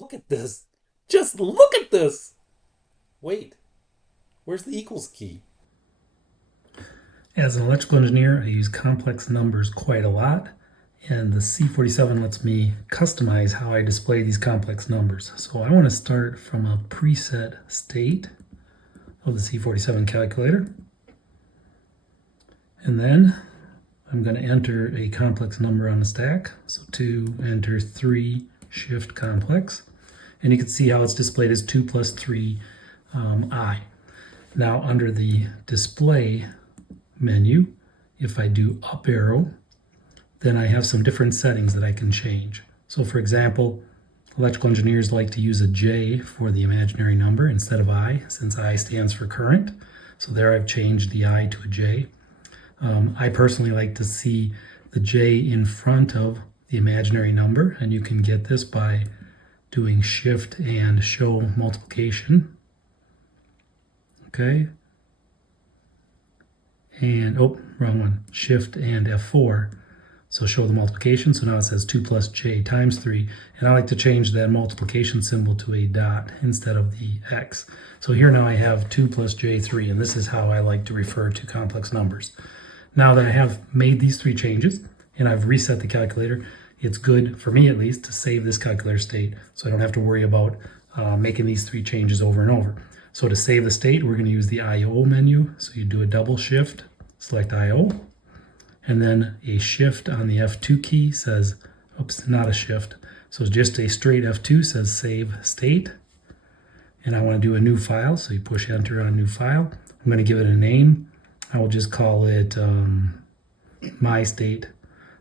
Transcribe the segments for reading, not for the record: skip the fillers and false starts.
Look at this. Just look at this. Wait, where's the equals key? As an electrical engineer, I use complex numbers quite a lot, and the C47 lets me customize how I display these complex numbers. So I want to start from a preset state of the C47 calculator, and then I'm going to enter a complex number on the stack. So to enter 3 shift complex, and you can see how it's displayed as 2 plus 3 I. Now under the display menu, if I do up arrow, then I have some different settings that I can change. So for example, electrical engineers like to use a J for the imaginary number instead of I, since I stands for current. So there I've changed the I to a J. I personally like to see the J in front of the imaginary number, and you can get this by doing shift and show multiplication. Okay. And, oh, wrong one, shift and F4. So show the multiplication. So now it says 2 plus j times 3. And I like to change that multiplication symbol to a dot instead of the x. So here now I have 2 plus j3, and this is how I like to refer to complex numbers. Now that I have made these 3 changes and I've reset the calculator, it's good, for me at least, to save this calculator state so I don't have to worry about making these 3 changes over and over. So to save the state, we're going to use the IO menu. So you do a double shift, select IO, and then a shift on the F2 key says, oops, not a shift. So just a straight F2 says save state. And I want to do a new file, so you push enter on new file. I'm going to give it a name. I will just call it my state.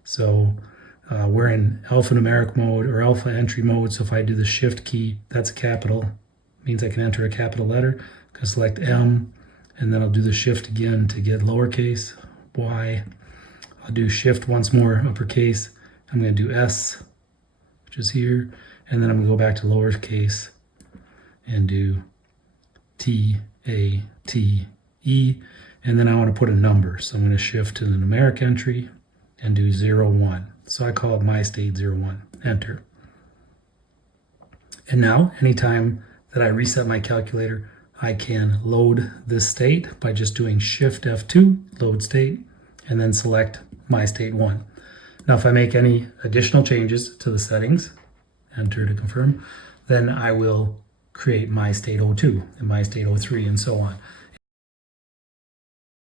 So we're in alphanumeric mode or alpha entry mode. So if I do the shift key, that's a capital. It means I can enter a capital letter. I'm going to select M, and then I'll do the shift again to get lowercase y. I'll do shift once more, uppercase. I'm going to do S, which is here, and then I'm going to go back to lowercase and do T, A, T, E, and then I want to put a number. So I'm going to shift to the numeric entry and do 0, 1. So I call it my state 0, 1, enter. And now, anytime that I reset my calculator, I can load this state by just doing shift F2, load state, and then select my state 1. Now if I make any additional changes to the settings, enter to confirm, then I will create my state 02 and my state 03 and so on.